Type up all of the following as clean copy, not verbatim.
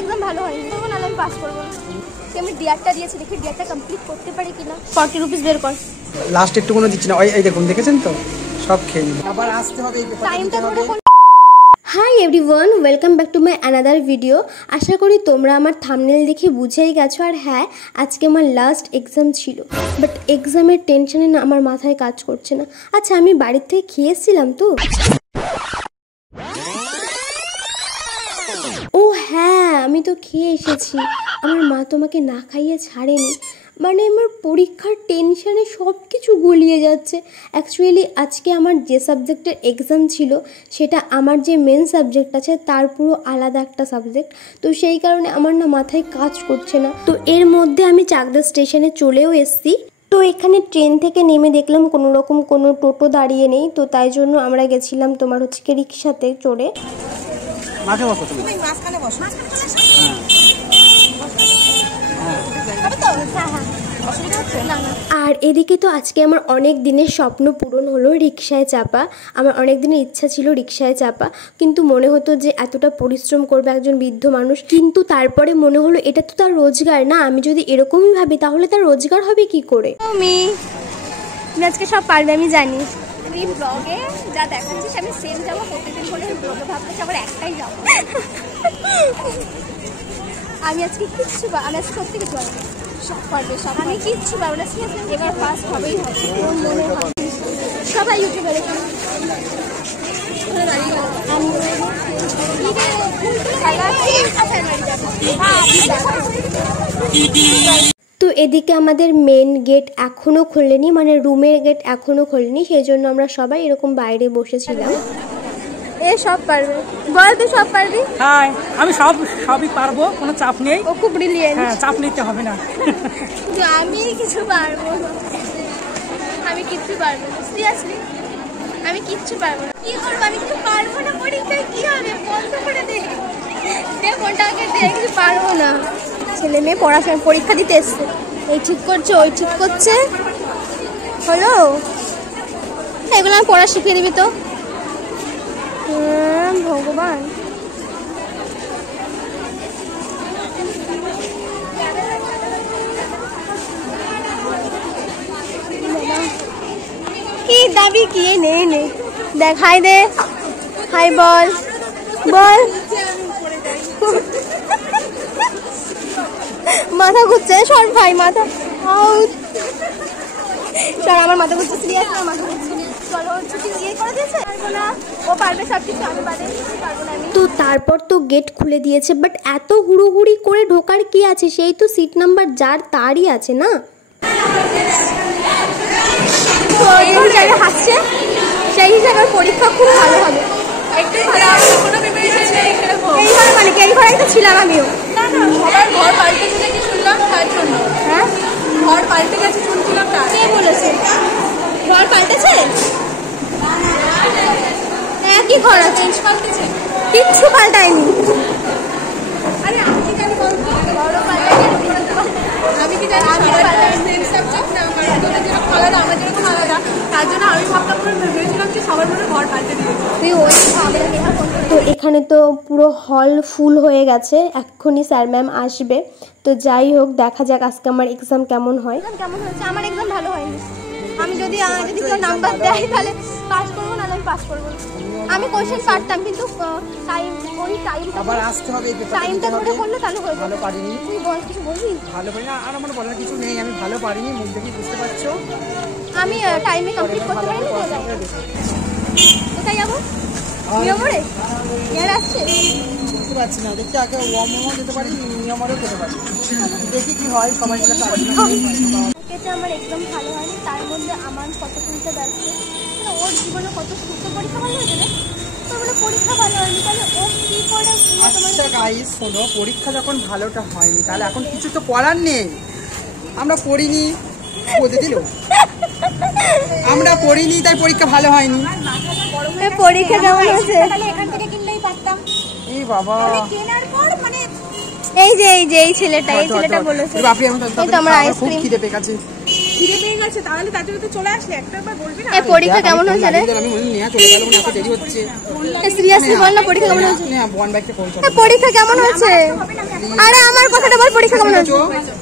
Exam ভালো হয়নি, তখন আমি পাস করবো। আমি ডিআরটা দিয়েছি, দেখি ডিআরটা কমপ্লিট করতে পারি কিনা। 40 রুপিস বের কর। লাস্ট একটু কোনো দিচ্ছি না, এই দেখুন, দেখেছেন তো সব খেয়ে নিল। আবার আসতে হবে, টাইমটা ধরে। Hi everyone, welcome back to my another video. আশা করি তোমরা আমার থাম্বনেল দেখে বুঝেই গেছো। আর হ্যাঁ, আজকে আমার লাস্ট এক্সাম ছিল, বাট এক্সামের টেনশনে না আমার মাথায় কাজ করছে না। আচ্ছা, আমি বাড়ির থেকে খেয়ে এসেছিলাম তো। ও হ্যাঁ, আমি তো খেয়ে এসেছি। আমার মা তোমাকে না খাইয়ে ছাড়েনি। মানে আমার পরীক্ষার টেনশানে সব কিছু গুলিয়ে যাচ্ছে। অ্যাকচুয়ালি আজকে আমার যে সাবজেক্টের এক্সাম ছিল সেটা আমার যে মেন সাবজেক্ট আছে তার পুরো আলাদা একটা সাবজেক্ট। তো সেই কারণে আমার না মাথায় কাজ করছে না। তো এর মধ্যে আমি চাকদা স্টেশনে চলেও এসেছি। তো এখানে ট্রেন থেকে নেমে দেখলাম কোনো রকম কোনো টোটো দাঁড়িয়ে নেই। তো তাই জন্য আমরা গেছিলাম তোমার হচ্ছে কি রিক্সাতে চড়ে। মাঝে বসো, তুমি মাঝখানে বসো। আর এদিকে তো আজকে আমার অনেক দিনের স্বপ্ন পূরণ হলো, রিক্সায় চাপা। আমার অনেক দিনের ইচ্ছা ছিল রিক্সায় চাপা, কিন্তু মনে হতো যে এতটা পরিশ্রম করবে একজন বৃদ্ধ মানুষ। কিন্তু তারপরে মনে হলো এটা তো তার রোজগার না, আমি যদি এরকমই ভাবি তাহলে তার রোজগার হবে কি করে। তুমি আজকে সব পারবে আমি জানি। তুমি ব্লগে যা দেখাচ্ছিস আমি সেম যাবো প্রত্যেকদিন বলে ব্লগে ভাবতেছি আমার একটাই যাবো। আমি আজকে কিচ্ছু আমি আজকে সত্যি কিছু পারবো, সব পারবে সব। আমি কিচ্ছু পারবো না, এবার ফার্স্ট হবেই হবে মনে হয়। সবাই ইউটিউবে দেখে তো এদিকে আমাদের মেন গেট এখনো খোলেনি, মানে রুমের গেট এখনো খোলেনি, সেই জন্য আমরা সবাই এরকম বাইরে বসেছিলাম। এ সব পারবে, বল তুই সব পারবি? হ্যাঁ, আমি সবই পারবো, কোনো চাপ নেই। ও খুব ব্রিলিয়েন্ট। হ্যাঁ, চাপ নিতে হবে না। আমি কিছু পারবো, আমি কিচ্ছু পারবো না, সিরিয়াসলি আমি কিচ্ছু পারবো না। কি করবো, আমি কিছু পারবো না। পরীক্ষায় কি হবে, বন্ধ করে দে ফোনটা আগে দে, কিছু পারবো না। ছেলে মেয়ে পড়াশোনা পরীক্ষা দিতে এসছে, এই ঠিক করছে ওই ঠিক করছে, হলো এগুলো আমি পড়া শিখিয়ে দিবি তো। ভগবান, কি দাবি কি নে নে দেখাই দে। হাই বল বল। মাথা ঘুরছে, সর ভাই মাথা আউট। সর, আমার মাথা ঘুরছে, সিরিয়াস না মাথা ঘুরছে। চলো ছুটি দিয়ে করে দিয়েছে, পারবো না, ও পারবে সব কিছু, আমি পারবো না। তো তারপর তো গেট খুলে দিয়েছে, বাট এত হুড়োহুড়ি করে ঢোকার কি আছে, সেই তো সিট নাম্বার যার তারই আছে না। হাসছে, সেই হিসাবে পরীক্ষা খুব ভালো হবে। এইবার মানে কি, এই ঘরেই তো ছিলাম আমিও। সবার ঘর পাল্টে গেছে শুনলাম, তার জন্য। হ্যাঁ, ঘর পাল্টে গেছে শুনছিলাম। কে বলেছে ঘর পাল্টেছে? একই ঘর আছে, পাল্টেছে, কিচ্ছু পাল্টায়নি। আরে আমি কি জানি, ঘরও পাল্টায়নি, আমি কি জানি আলাদা, আমার যেরকম আলাদা, তার জন্য আমি ভাবলাম ভেবেছিলাম যে সবার মনে ঘর পাল্টে দিয়েছে। তো এখানে তো পুরো হল ফুল হয়ে গেছে, এক্ষুনি স্যার ম্যাম আসবে। তো যাই হোক, দেখা যাক আজকে আমার এক্সাম কেমন হয়। কেমন হয়েছে? আমার এক্সাম ভালো হয়নি। আমি যদি কেউ নাম্বার দেয় তাহলে পাস করবো, না আমি পাস করবো না। আমি কোশ্চেন পারতাম, কিন্তু টাইমটা ধরে করলে তাহলে হয়ে যাবে। ভালো পারিনি। তুই বল, কিছু বলবি? ভালো পারি না, আর আমার বলার কিছু নেই। আমি ভালো পারিনি, মুখ দেখে বুঝতে পারছো। আমি টাইমে কমপ্লিট করতে পারিনি। কোথায় যাবো? নিয়মরে ইয়ার আসছে, বুঝতে পারছি না। দেখি আগে ওয়ার্মও যেতে পারি, নিয়মরেও যেতে পারি। দেখি কি হয়, সবাই মিলে আমার একদম ভালো হয়নি। তার মধ্যে আমার কত শুনতে ব্যস্ত, ওর জীবনে কত সুস্থ পরীক্ষা ভালো হয়েছে না, তোর বলে পরীক্ষা ভালো হয়নি, তাহলে ও কি করে? আচ্ছা গাইস শোনো, পরীক্ষা যখন ভালোটা হয়নি তাহলে এখন কিছু তো করার নেই। আমরা পড়িনি, বলতে দিল আমরা পড়িনি তাই পরীক্ষা ভালো হয়নি। পরীক্ষা কেমন হয়েছে? এখান থেকে কিনলেই পারতাম। এই বাবা, কেনার পর মানে এই যে এই ছেলেটা বলেছে বাপরে, আমার খুব খিদে পেয়ে গেছে। খিদে পেয়ে গেছে, তাহলে তার জন্য তো চলে আসলে, একটাবার বলবি না? এই পরীক্ষা কেমন হয়েছে রে? আমি নিয়ে চলে গেল, এত দেরি হচ্ছে। সিরিয়াসলি বল না, পরীক্ষা কেমন হয়েছে? না বন বাইকটা পৌঁছে পরীক্ষা কেমন হয়েছে? আরে আমার কথাটা বল, পরীক্ষা কেমন হয়েছে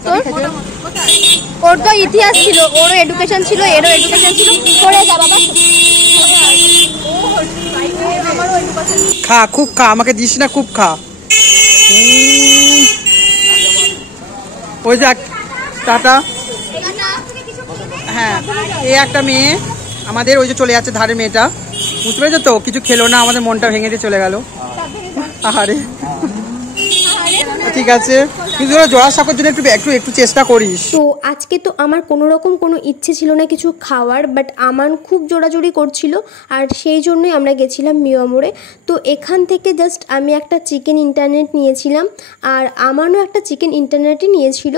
তোর? ওর তো ইতিহাস ছিল, ওরও এডুকেশন ছিল, এরও এডুকেশন ছিল। পড়ে যা বাবা। খা, খুব খা, আমাকে দিস না, খুব খা। ওই যাক, টাটা। হ্যাঁ, এই একটা মেয়ে আমাদের ওই যে চলে যাচ্ছে ধারের মেয়েটা, বুঝতে পেরেছো তো? কিছু খেলো না, আমাদের মনটা ভেঙে দিয়ে চলে গেল। আরে ঠিক আছে, কিন্তু ওরা জোড়াসাঁকোর জন্য একটু চেষ্টা করিস। তো আজকে তো আমার কোনো রকম কোনো ইচ্ছে ছিল না কিছু খাওয়ার, বাট আমান খুব জোরাজোরি করছিল, আর সেই জন্যই আমরা গেছিলাম মিয়া মোড়ে। তো এখান থেকে জাস্ট আমি একটা চিকেন ইন্টারনেট নিয়েছিলাম, আর আমানও একটা চিকেন ইন্টারনেটই নিয়েছিল।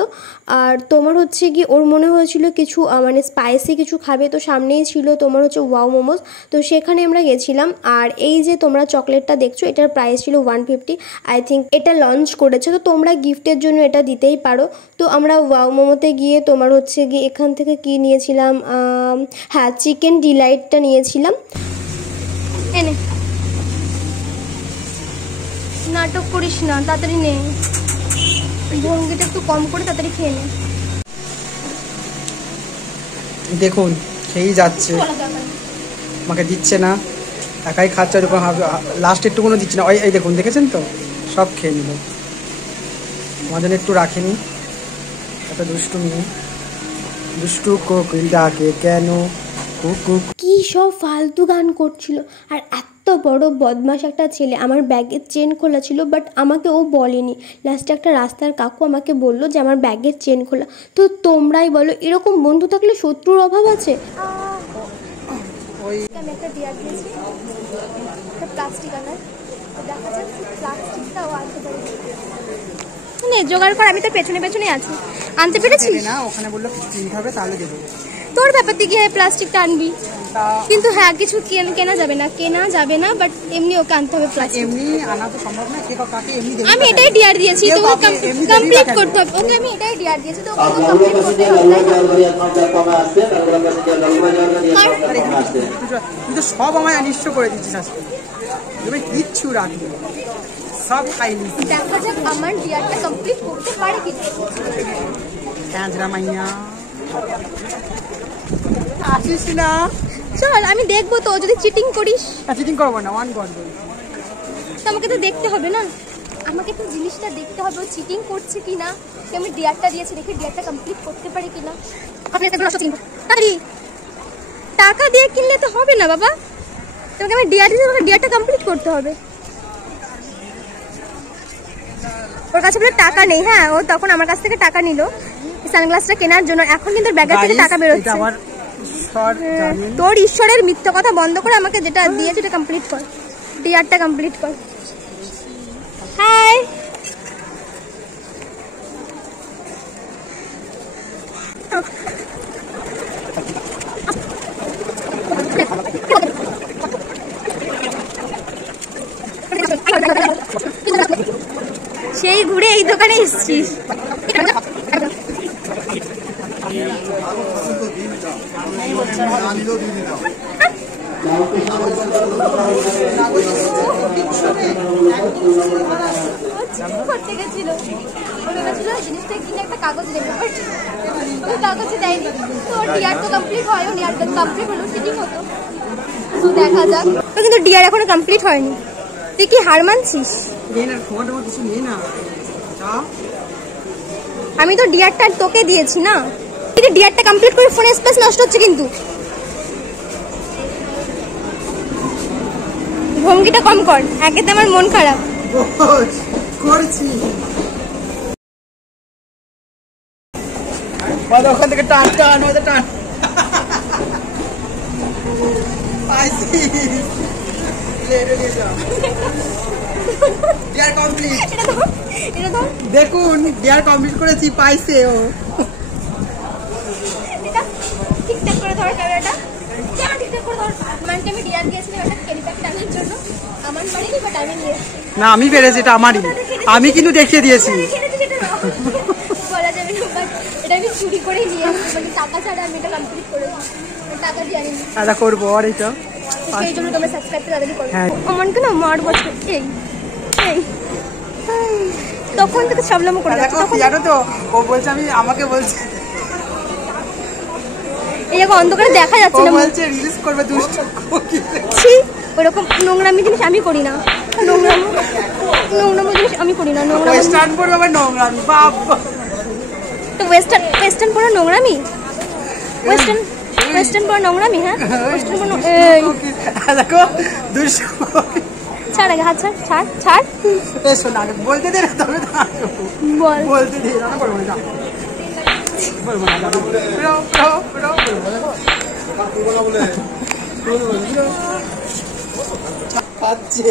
আর তোমার হচ্ছে কি ওর মনে হয়েছিল কিছু মানে স্পাইসি কিছু খাবে, তো সামনেই ছিল তোমার হচ্ছে ওয়াও মোমোস, তো সেখানে আমরা গেছিলাম। আর এই যে তোমরা চকলেটটা দেখছো, এটার প্রাইস ছিল 150, আই থিঙ্ক এটা লঞ্চ করেছে, তো তোমরা গিফটের জন্য এটা দিতেই পারো। তো আমরা ওয়াও মোমোতে গিয়ে তোমার হচ্ছে গিয়ে এখান থেকে কি নিয়েছিলাম, হ্যাঁ চিকেন ডিলাইটটা নিয়েছিলাম। এনে নাটক করিস না, তাড়াতাড়ি নে, ভঙ্গিটা একটু কম করে তাড়াতাড়ি খেয়ে নে। দেখুন খেয়েই যাচ্ছে, আমাকে দিচ্ছে না, একাই খাচ্ছে, এরকম লাস্ট একটুকুনো দিচ্ছে না। ওই এই দেখুন, দেখেছেন তো, সব খেয়ে নিল, আমাদের একটু রাখেনি। একটা দুষ্টু মেয়ে, দুষ্টু কোকিল ডাকে কেন, কুকুক। কি সব ফালতু গান করছিল। আর এত বড় বদমাশ একটা ছেলে, আমার ব্যাগের চেন খোলা ছিল, বাট আমাকে ও বলেনি। লাস্টে একটা রাস্তার কাকু আমাকে বললো যে আমার ব্যাগের চেন খোলা। তো তোমরাই বলো, এরকম বন্ধু থাকলে শত্রুর অভাব আছে? আমি একটা ডিয়ার দিয়েছি, একটা প্লাস্টিক আনার, দেখা যাক প্লাস্টিকটাও আনতে পারি। জোগাড় কর, আমি তো পেছনে পেছনে আছি। আনতে পেরেছিস না? ওখানে বললো কিছু কিনতে হবে, তাহলে দেবো। তোর ব্যাপার তুই গিয়ে প্লাস্টিকটা আনবি, কিন্তু হ্যাঁ কিছু কেনা যাবে না, বাট এমনি ওকে আনতে হবে প্লাস্টিক। এমনি আনা তো সম্ভব না, কে কাকে এমনি দেবে? আমি এটাই ডিয়ার দিয়েছি, তো কমপ্লিট করতে হবে ওকে, আমি এটাই ডিয়ার দিয়েছি, তো ওকে কমপ্লিট করতে হবে। কিন্তু সব আমায় অনিষ্ট করে দিচ্ছিস আজকে, এবার কিচ্ছু রাখবি, সব খাই নিচ্ছি। দেখা যাক আমার ডিয়ারটা কমপ্লিট করতে পারে কি। কাঁচরা মাইয়া আসিস না, চল আমি দেখবো তো, যদি চিটিং করিস। চিটিং করবো না, ওয়ান করবো। তো আমাকে তো দেখতে হবে না, আমাকে তো জিনিসটা দেখতে হবে ও চিটিং করছে কি না। আমি ডিয়ারটা দিয়েছি, দেখি ডিয়ারটা কমপ্লিট করতে পারে কিনা। টাকা দিয়ে কিনলে তো হবে না বাবা, তোমাকে আমি ডিয়ার দিয়েছি, তোমাকে ডিয়ারটা কমপ্লিট করতে হবে। ওর কাছে বলে টাকা নেই, হ্যাঁ ও তখন আমার কাছ থেকে টাকা নিল সানগ্লাসটা কেনার জন্য, এখন কিন্তু ব্যাগের থেকে টাকা বেরোচ্ছে। তোর ঈশ্বরের মিথ্যা কথা বন্ধ করে আমাকে যেটা দিয়েছে এটা কমপ্লিট কর, ডিয়ারটা কমপ্লিট কর। হাই, সেই ঘুরে এই দোকানে এসেছিস? করতে গেছিল, জিনিসটা কিনে একটা কাগজ দেবে, ওই কাগজে দেয়নি। তো ডিয়ার তো কমপ্লিট হয়, ও ডিয়ারটা কমপ্লিট হলো, সিটিং হতো। দেখা যাক, তো কিন্তু ডিয়ার এখনো কমপ্লিট হয়নি। তুই কি হার মানছিস? আমি তো ডিয়ারটা তোকে দিয়েছি না, ডিয়ারটা কমপ্লিট করে ফোনে স্পেস নষ্ট হচ্ছে কিন্তু। ভঙ্গিটা কম কর, একে তো আমার মন খারাপ করছি। ওখান থেকে টান টান টান দেখুন, ডিয়ার কমপ্লিট করেছি, পাইছে ও। ঠিকঠাক করে ধর ক্যামেরাটা, ঠিকঠাক করে ধর। মানকে আমি ডিয়ার দিয়েছিলাম একটা ক্যারি ব্যাগ টানার জন্য, আমার বাড়িনি, বাট আমি নিয়েছি। না আমি পেরেছি, এটা আমারই, আমি কিন্তু দেখিয়ে দিয়েছি। বলা যাবে না, বাট এটা আমি চুরি করে নিয়ে আসছি, মানে টাকা ছাড়া আমি দাদা করবো আর এইটা সেই জন্য তোমরা সাবস্ক্রাইব তাড়াতাড়ি করো। হ্যাঁ। আমাকে না মারবো আজকে। এই এই তখন থেকে সাবলামো করে যাচ্ছে, তখন জানো তো ও বলছে আমি আমাকে বলছে এই জায়গা অন্ধকারে দেখা যাচ্ছে ও না। বলছে রিলিজ করবে দুষ্ট ছি, ওরকম নোংরামি জিনিস আমি করি না। নোংরামো জিনিস আমি করি না। নোংরামো ওয়েস্টার্ন পড়বে আবার নোংরামি বাবা তো ওয়েস্টার্ন পরা নোংরামি? ওয়েস্টার্ন পরা নোংরামি? হ্যাঁ ওয়েস্টার্ন পরা এই দেখো দুষ্ট ছাড় আগে হাত ছাড় ছাড়। এসো না আগে বলতে দে না তবে তো আসবো। বল বলতে দে না বলবো না বলবো না প্রো প্রো প্রো বলবো খাচ্ছে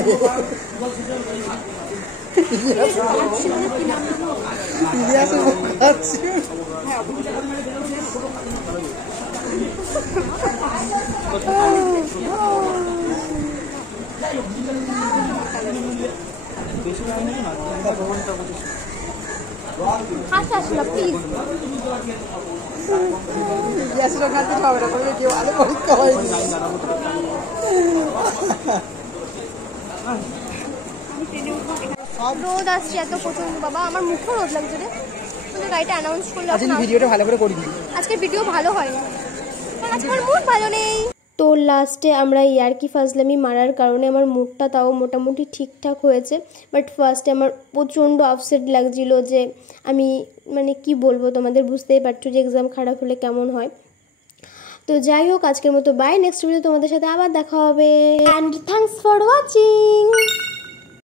ইলিয়াস খাচ্ছে হাসা না প্লিজ। গ্যাসের কাছে হবে না বলবে কেউ আলো পরীক্ষা হয়নি রোদ আসছে এত প্রচন্ড বাবা, আমার মুখও রোদ লাগছে রে। তোদের গাড়িটা অ্যানাউন্স করলে আজকে ভিডিওটা ভালো করে করবি আজকের ভিডিও ভালো হয়নি, আজকে আমার মুড ভালো নেই। তো লাস্টে আমরা ইয়ার্কি ফাজলামি মারার কারণে আমার মুডটা তাও মোটামুটি ঠিকঠাক হয়েছে। বাট ফার্স্টে আমার প্রচণ্ড আপসেট লাগছিল যে আমি মানে কি বলবো, তোমাদের বুঝতেই পারছো যে এক্সাম খারাপ হলে কেমন হয়। তো যাই হোক, আজকের মতো বাই, নেক্সট ভিডিও তোমাদের সাথে আবার দেখা হবে। And thanks for watching.